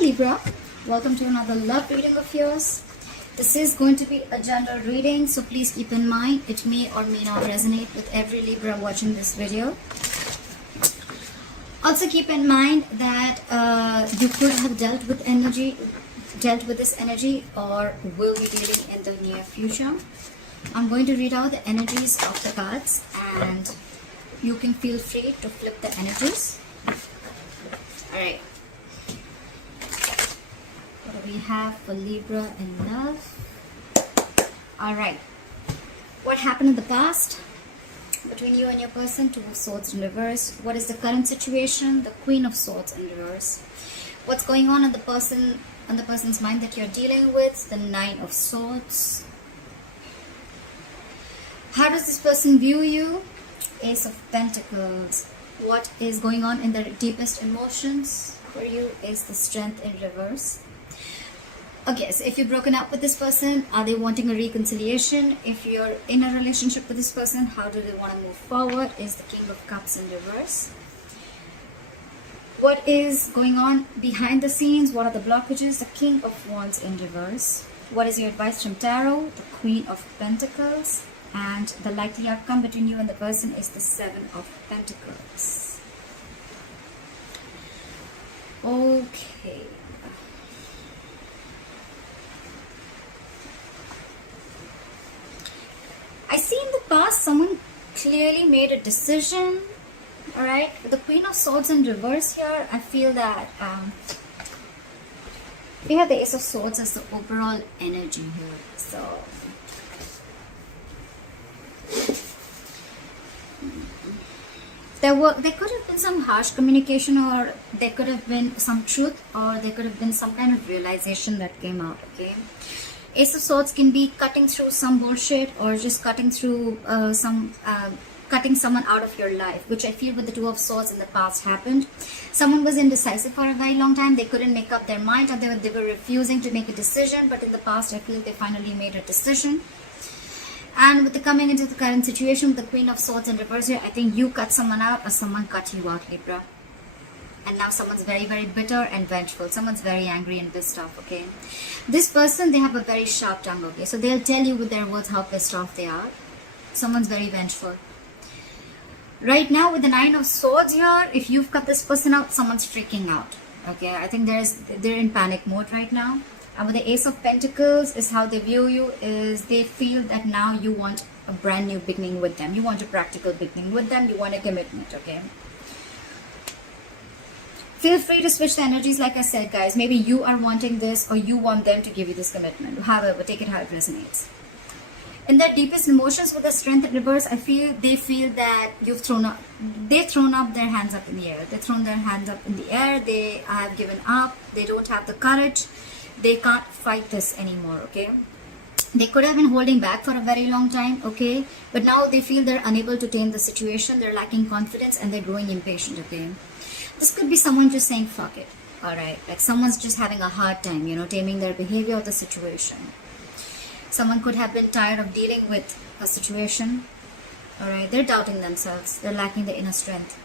Libra, welcome to another love reading of yours. This is going to be a general reading, so please keep in mind it may or may not resonate with every Libra watching this video. Also keep in mind that you could have dealt with this energy or will be dealing in the near future. I'm going to read out the energies of the cards and you can feel free to flip the energies. Alright. What do we have for Libra in love? Alright. What happened in the past between you and your person? Two of Swords in reverse. What is the current situation? The Queen of Swords in reverse. What's going on in the person's mind that you're dealing with? The Nine of Swords. How does this person view you? Ace of Pentacles. What is going on in their deepest emotions for you is the Strength in reverse. Okay, so if you're broken up with this person, are they wanting a reconciliation? If you're in a relationship with this person, how do they want to move forward? Is the King of Cups in reverse. What is going on behind the scenes? What are the blockages? The King of Wands in reverse. What is your advice from Tarot? The Queen of Pentacles. And the likely outcome between you and the person is the Seven of Pentacles. Okay. I see in the past someone clearly made a decision. Alright, the Queen of Swords in reverse here, I feel that we have the Ace of Swords as the overall energy here. So there could have been some harsh communication, or there could have been some truth, or there could have been some kind of realization that came out. Okay, Ace of Swords can be cutting through some bullshit, or just cutting through cutting someone out of your life, which I feel with the Two of Swords in the past happened. Someone was indecisive for a very long time. They couldn't make up their mind, or they were refusing to make a decision, but in the past I feel they finally made a decision. And with the coming into the current situation with the Queen of Swords in reverse here, I think you cut someone out or someone cut you out, Libra. And now someone's very, very bitter and vengeful. Someone's very angry and pissed off, okay? This person, they have a very sharp tongue, okay? So they'll tell you with their words how pissed off they are. Someone's very vengeful. Right now with the Nine of Swords here, if you've cut this person out, someone's freaking out, okay? I think they're in panic mode right now. And with the Ace of Pentacles is how they view you, is they feel that now you want a brand new beginning with them. You want a practical beginning with them. You want a commitment, okay? Feel free to switch the energies, like I said, guys. Maybe you are wanting this or you want them to give you this commitment. However, take it how it resonates. In their deepest emotions with the Strength in reverse, I feel they feel that they've thrown up their hands up in the air. They've thrown their hands up in the air. They have given up. They don't have the courage. They can't fight this anymore, okay? They could have been holding back for a very long time, okay? But now they feel they're unable to tame the situation. They're lacking confidence and they're growing impatient, okay? This could be someone just saying, fuck it, alright? Like someone's just having a hard time, you know, taming their behavior or the situation. Someone could have been tired of dealing with a situation, alright? They're doubting themselves. They're lacking the inner strength.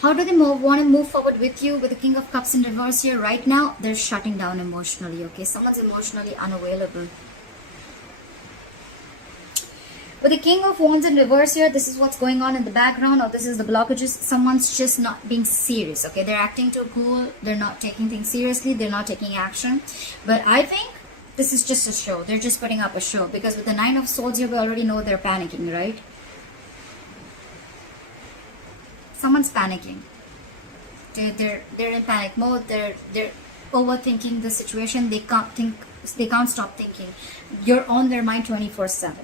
How do they want to move forward with you? With the King of Cups in reverse here, right now, they're shutting down emotionally, okay? Someone's emotionally unavailable. With the King of Wands in reverse here, this is what's going on in the background, or this is the blockages. Someone's just not being serious, okay? They're acting too cool. They're not taking things seriously. They're not taking action. But I think this is just a show. They're just putting up a show, because with the Nine of Swords here, we already know they're panicking, right? Someone's panicking. They're in panic mode. They're overthinking the situation. They can't stop thinking. You're on their mind 24/7.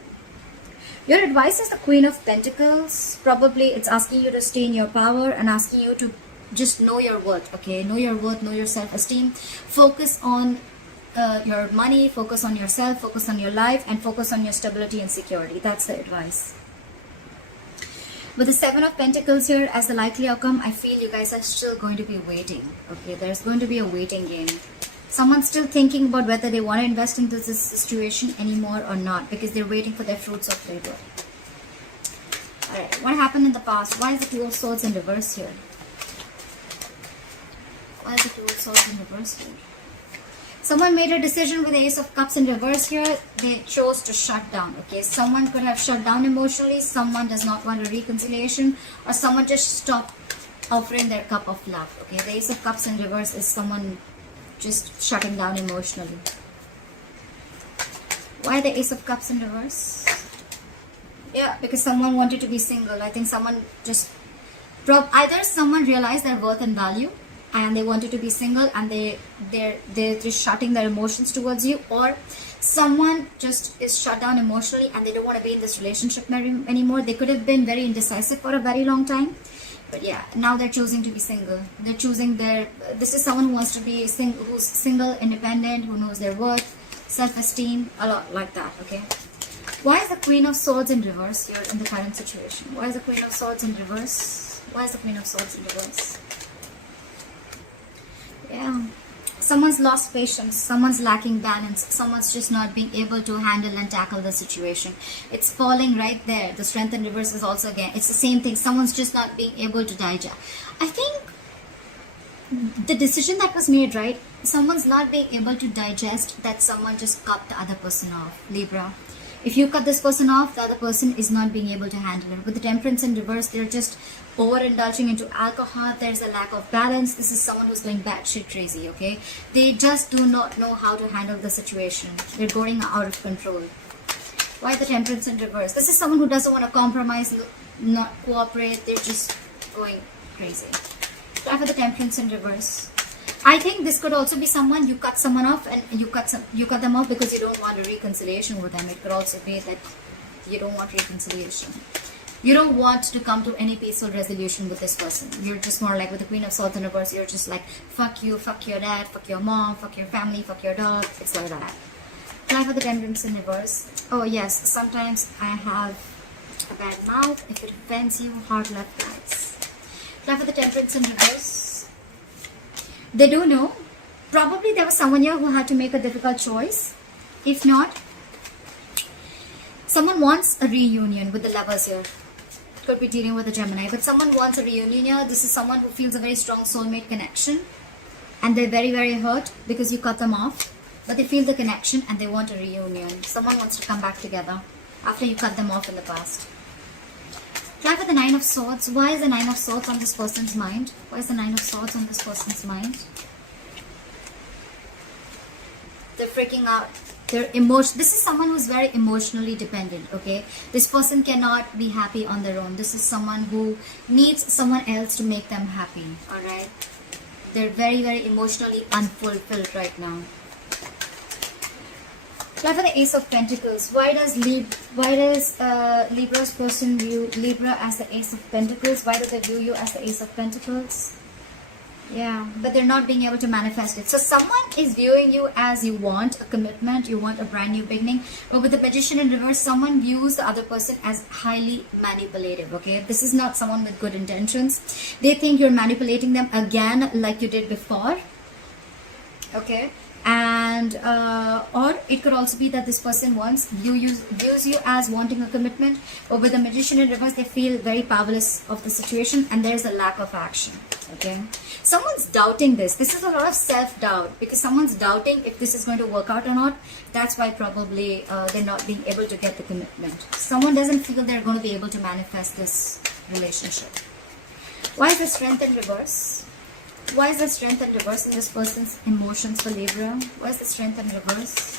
Your advice is the Queen of Pentacles. Probably it's asking you to stay in your power and asking you to just know your worth, okay? Know your worth, know your self-esteem. Focus on your money, focus on yourself, focus on your life, and focus on your stability and security. That's the advice. With the Seven of Pentacles here as the likely outcome, I feel you guys are still going to be waiting. Okay, there's going to be a waiting game. Someone's still thinking about whether they want to invest into this situation anymore or not, because they're waiting for their fruits of labor. Alright, what happened in the past? Why is the Two of Swords in reverse here? Why is the Two of Swords in reverse here? Someone made a decision with the Ace of Cups in reverse here. They chose to shut down. Okay, someone could have shut down emotionally. Someone does not want a reconciliation, or someone just stopped offering their cup of love. Okay, the Ace of Cups in reverse is someone just shutting down emotionally. Why the Ace of Cups in reverse? Yeah, because someone wanted to be single. I think someone just either someone realized their worth and value, and they wanted to be single, and they're just shutting their emotions towards you, or someone just is shut down emotionally and they don't want to be in this relationship anymore. They could have been very indecisive for a very long time, but yeah, now they're choosing to be single. They're choosing this is someone who wants to be who's single, independent, who knows their worth, self-esteem, a lot like that. Okay, why is the Queen of Swords in reverse here in the current situation? Why is the Queen of Swords in reverse? Why is the Queen of Swords in reverse? Yeah, someone's lost patience, someone's lacking balance, someone's just not being able to handle and tackle the situation. It's falling right there. The Strength in reverse is also, again, it's the same thing. Someone's just not being able to digest. I think the decision that was made, right? Someone's not being able to digest that someone just cut the other person off. Libra, if you cut this person off, the other person is not being able to handle it. With the Temperance in reverse, they're just overindulging into alcohol. There's a lack of balance. This is someone who's going batshit crazy, okay? They just do not know how to handle the situation. They're going out of control. Why the Temperance in reverse? This is someone who doesn't want to compromise, not cooperate. They're just going crazy. Try for the Temperance in reverse. I think this could also be someone, you cut someone off and you cut them off because you don't want a reconciliation with them. It could also be that you don't want reconciliation. You don't want to come to any peaceful resolution with this person. You're just more like with the Queen of Swords in reverse, you're just like, fuck you, fuck your dad, fuck your mom, fuck your family, fuck your dog. It's like that. Try for the Temperance in reverse. Oh yes, sometimes I have a bad mouth. If it offends you, hard luck, guys. Try for the Temperance in reverse. They do know. Probably there was someone here who had to make a difficult choice. If not, someone wants a reunion with the Lovers here. Could be dealing with a Gemini, but someone wants a reunion here. This is someone who feels a very strong soulmate connection, and they're very, very hurt because you cut them off, but they feel the connection and they want a reunion. Someone wants to come back together after you cut them off in the past. Try for the Nine of Swords. Why is the Nine of Swords on this person's mind? Why is the Nine of Swords on this person's mind? They're freaking out. This is someone who's very emotionally dependent, okay? This person cannot be happy on their own. This is someone who needs someone else to make them happy, all right? They're very, very emotionally unfulfilled right now. Try for the Ace of Pentacles. Why does Libra's person view Libra as the Ace of Pentacles? Why do they view you as the Ace of Pentacles? Yeah, but they're not being able to manifest it. So someone is viewing you as you want a commitment, you want a brand new beginning. But with the Magician in reverse, someone views the other person as highly manipulative, okay? This is not someone with good intentions. They think you're manipulating them again like you did before, okay? And or it could also be that this person views you as wanting a commitment, but with the Magician in reverse, they feel very powerless of the situation and there's a lack of action, okay? Someone's doubting this. This is a lot of self-doubt because someone's doubting if this is going to work out or not. That's why probably they're not being able to get the commitment. Someone doesn't feel they're going to be able to manifest this relationship. Why is the Strength in reverse? Why is the Strength in reverse in this person's emotions for Libra? Why is the Strength in reverse?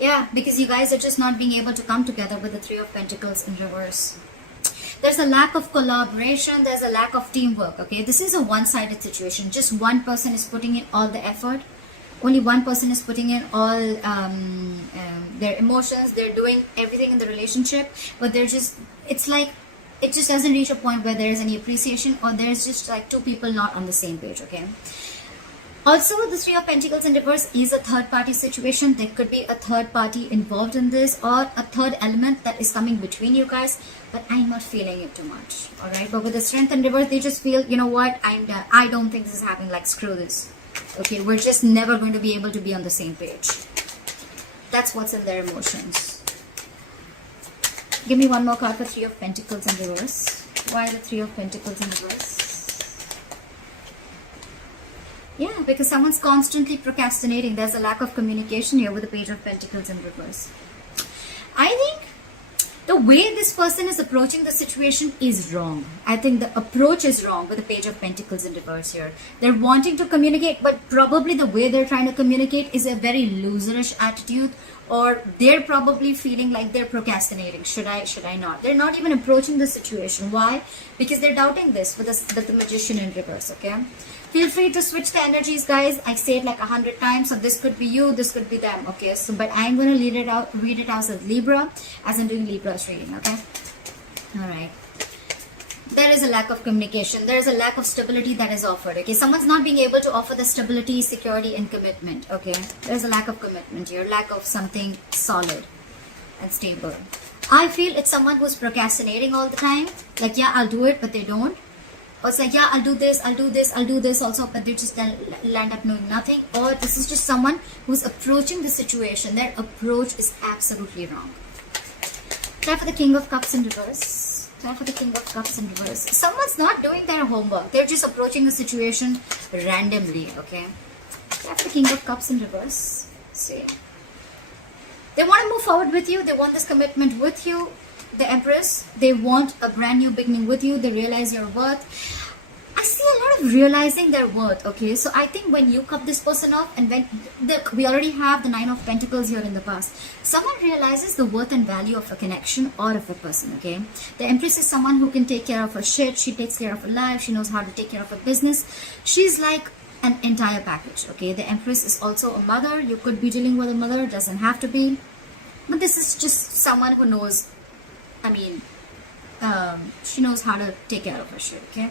Yeah, because you guys are just not being able to come together with the Three of Pentacles in reverse. There's a lack of collaboration. There's a lack of teamwork, okay? This is a one-sided situation. Just one person is putting in all the effort. Only one person is putting in all their emotions. They're doing everything in the relationship, but they're just, it's like, it just doesn't reach a point where there is any appreciation, or there's just like two people not on the same page, okay? Also, the Three of Pentacles in reverse is a third-party situation. There could be a third party involved in this, or a third element that is coming between you guys, but I'm not feeling it too much, all right? But with the Strength in reverse, they just feel, you know what, I'm done. I don't think this is happening, like, screw this, okay? We're just never going to be able to be on the same page. That's what's in their emotions. Give me one more card for Three of Pentacles in reverse. Why the Three of Pentacles in reverse? Yeah, because someone's constantly procrastinating. There's a lack of communication here with the Page of Pentacles in reverse. I think the way this person is approaching the situation is wrong. I think the approach is wrong with the Page of Pentacles in reverse here. They're wanting to communicate, but probably the way they're trying to communicate is a very loserish attitude, or they're probably feeling like they're procrastinating. Should I not? They're not even approaching the situation. Why? Because they're doubting this with the Magician in reverse, okay? Feel free to switch the energies, guys. I say it like 100 times, so this could be you, this could be them, okay? So, but I'm going to read it out as Libra, as I'm doing Libra's reading, okay? All right. There is a lack of communication. There is a lack of stability that is offered, okay? Someone's not being able to offer the stability, security, and commitment, okay? There's a lack of commitment here, lack of something solid and stable. I feel it's someone who's procrastinating all the time. Like, yeah, I'll do it, but they don't. Or it's like, yeah, I'll do this also, but they just land up doing nothing. Or this is just someone who's approaching the situation. Their approach is absolutely wrong. Try for the King of Cups in reverse. Try for the King of Cups in reverse. Someone's not doing their homework. They're just approaching the situation randomly, okay? Try for the King of Cups in reverse. See. They want to move forward with you. They want this commitment with you. The Empress, they want a brand new beginning with you. They realize your worth. I see a lot of realizing their worth, okay? So I think when you cut this person off, and when we already have the Nine of Pentacles here in the past, someone realizes the worth and value of a connection or of a person, okay? The Empress is someone who can take care of her shit. She takes care of her life. She knows how to take care of her business. She's like an entire package, okay? The Empress is also a mother. You could be dealing with a mother. Doesn't have to be. But this is just someone who knows, I mean, she knows how to take care of her shit, okay?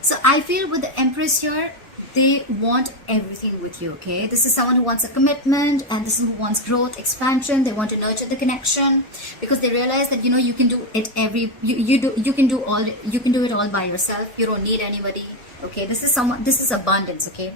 So I feel with the Empress here, they want everything with you, okay? This is someone who wants a commitment, and this is who wants growth, expansion. They want to nurture the connection because they realize that, you know, you can do it you can do it all by yourself. You don't need anybody, okay? This is abundance, okay?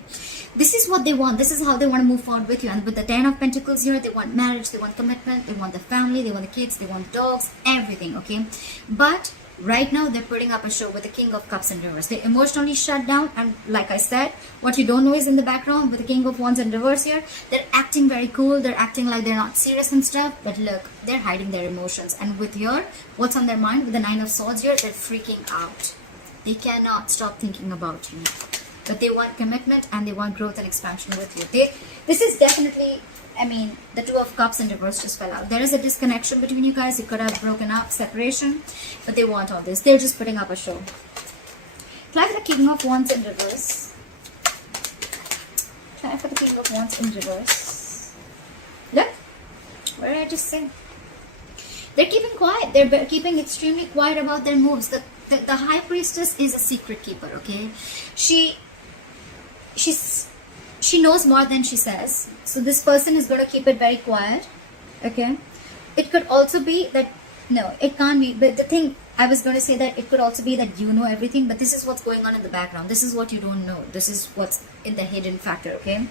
This is what they want. This is how they want to move forward with you. And with the Ten of Pentacles here, they want marriage, they want commitment, they want the family, they want the kids, they want dogs, everything, okay? But right now, they're putting up a show with the King of Cups in reverse. They emotionally shut down, and like I said, what you don't know is in the background with the King of Wands in reverse here, they're acting very cool, they're acting like they're not serious and stuff, but look, they're hiding their emotions. And with here, what's on their mind with the Nine of Swords here, they're freaking out. They cannot stop thinking about you. But they want commitment and they want growth and expansion with you. This is definitely, I mean, the Two of Cups in reverse just fell out. There is a disconnection between you guys. You could have broken up, separation, but they want all this. They're just putting up a show. Try for the King of Wands in reverse. Try for the King of Wands in reverse. Look, what did I just say? They're keeping quiet. They're keeping extremely quiet about their moves. The High Priestess is a secret keeper, okay? She knows more than she says. So this person is going to keep it very quiet, okay? It could also be that, no, it can't be. But the thing, I was going to say that it could also be that you know everything, but this is what's going on in the background. This is what you don't know. This is what's in the hidden factor, okay?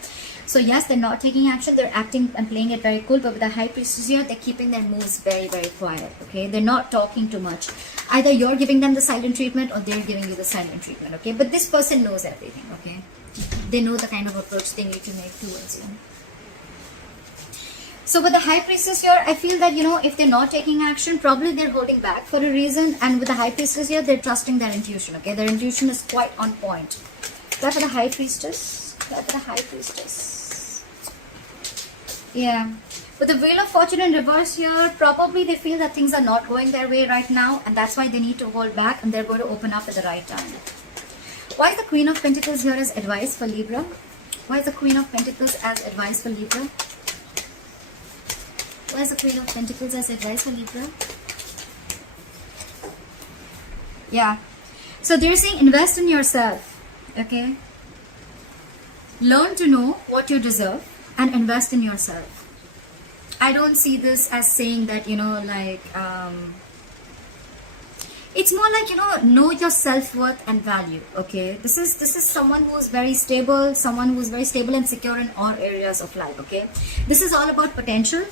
So yes, they're not taking action. They're acting and playing it very cool, but with the High Priestess here, they're keeping their moves very, very quiet, okay? They're not talking too much. Either you're giving them the silent treatment or they're giving you the silent treatment, okay? But this person knows everything, okay? They know the kind of approach they need to make towards you. So with the High Priestess here, I feel that, you know, if they're not taking action, probably they're holding back for a reason. And with the High Priestess here, they're trusting their intuition, okay? Their intuition is quite on point. Try for the High Priestess. Try for the High Priestess. Yeah. With the Wheel of Fortune in reverse here, probably they feel that things are not going their way right now. And that's why they need to hold back, and they're going to open up at the right time. Why is the Queen of Pentacles here as advice for Libra? Why is the Queen of Pentacles as advice for Libra? Why is the Queen of Pentacles as advice for Libra? Yeah. So they're saying invest in yourself. Okay. Learn to know what you deserve and invest in yourself. I don't see this as saying that, you know, like, it's more like, you know your self-worth and value, okay? This is someone who's very stable, and secure in all areas of life, okay? This is all about potential.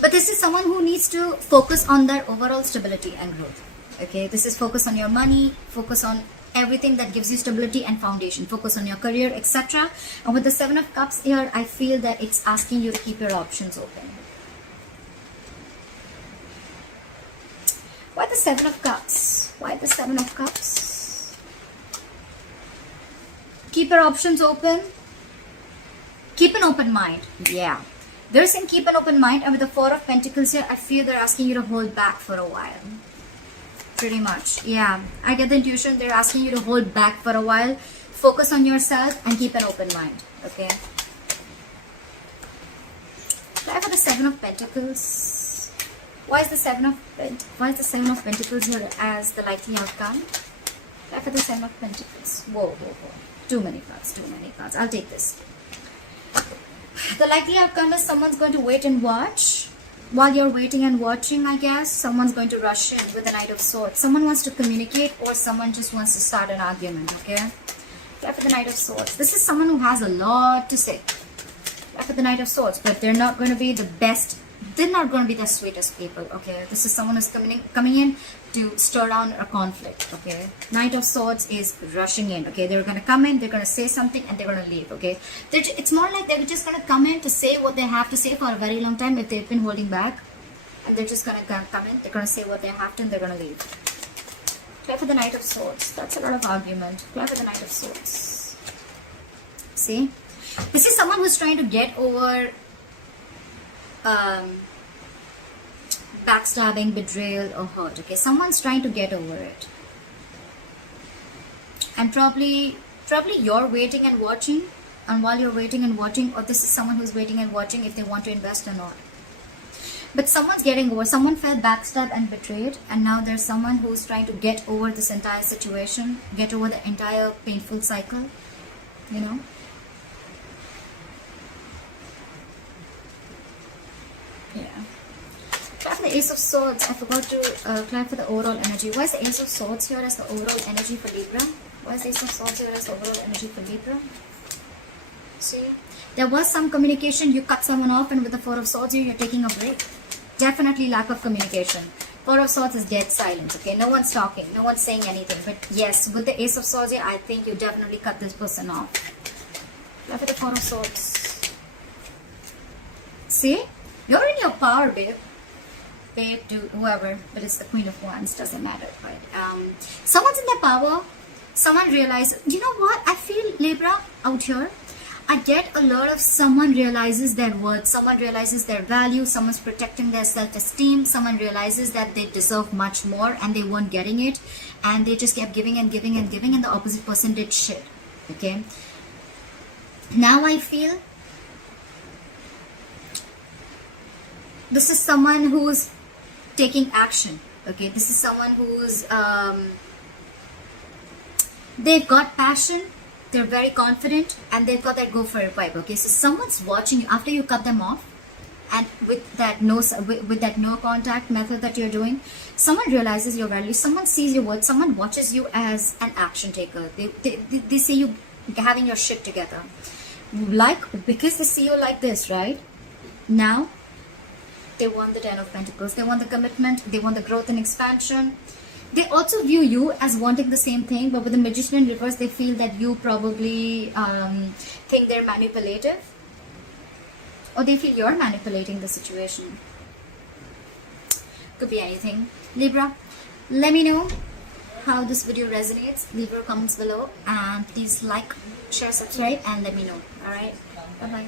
But this is someone who needs to focus on their overall stability and growth, okay? This is focus on your money, focus on everything that gives you stability and foundation. Focus on your career, etc. And with the Seven of Cups here, I feel that it's asking you to keep your options open. Why the Seven of Cups? Why the Seven of Cups? Keep your options open. Keep an open mind. Yeah. They're saying keep an open mind. And with the Four of Pentacles here, I feel they're asking you to hold back for a while. Pretty much. Yeah. I get the intuition they're asking you to hold back for a while. Focus on yourself and keep an open mind. Okay. Try for the Seven of Pentacles. Why is the Seven of Pentacles here as the likely outcome? Try for the Seven of Pentacles. Whoa, whoa, whoa. Too many cards, too many cards. I'll take this. The likely outcome is someone's going to wait and watch. While you're waiting and watching, I guess, someone's going to rush in with the Knight of Swords. Someone wants to communicate or someone just wants to start an argument, okay? Try for the Knight of Swords. This is someone who has a lot to say. Try for the Knight of Swords, but they're not going to be the best. They're not going to be the sweetest people, okay? This is someone who's coming in to stir down a conflict, okay? Knight of Swords is rushing in, okay? They're going to come in, they're going to say something, and they're going to leave, okay? It's more like they're just going to come in to say what they have to say for a very long time if they've been holding back. And they're just going to come in, they're going to say what they have to, and they're going to leave. Try for the Knight of Swords. That's a lot of argument. Try for the Knight of Swords. See? This is someone who's trying to get over backstabbing, betrayal, or hurt. Okay, someone's trying to get over it, and probably you're waiting and watching. And while you're waiting and watching, or this is someone who's waiting and watching if they want to invest or not. But someone's getting over. Someone felt backstabbed and betrayed, and now there's someone who's trying to get over this entire situation, get over the entire painful cycle. You know. Yeah. Try for the Ace of Swords. I forgot to try for the overall energy. Why is the Ace of Swords here as the overall energy for Libra? Why is the Ace of Swords here as the overall energy for Libra? See? There was some communication. You cut someone off, and with the Four of Swords here, you're taking a break. Definitely lack of communication. Four of Swords is dead silence. Okay? No one's talking. No one's saying anything. But yes, with the Ace of Swords here, I think you definitely cut this person off. Try for the Four of Swords. See? You're in your power, babe. Babe, dude, whoever. But it's the Queen of Wands. Doesn't matter, right? Someone's in their power. Someone realizes. You know what? I feel, Libra, out here, I get a lot of someone realizes their worth. Someone realizes their value. Someone's protecting their self-esteem. Someone realizes that they deserve much more and they weren't getting it. And they just kept giving and giving and giving, and the opposite person did shit. Okay? Now I feel this is someone who's taking action. Okay, this is someone who's they've got passion, they're very confident, and they've got that go for it vibe. Okay, so someone's watching you after you cut them off, and with that no contact method that you're doing, someone realizes your value, someone sees your worth, someone watches you as an action taker. They see you having your shit together, because they see you like this, right? Now they want the Ten of Pentacles. They want the commitment. They want the growth and expansion. They also view you as wanting the same thing, but with the Magician in reverse, they feel that you probably think they're manipulative, or they feel you're manipulating the situation. Could be anything. Libra, let me know how this video resonates. Leave your comments below, and please like, share, subscribe, and let me know. Alright, bye bye.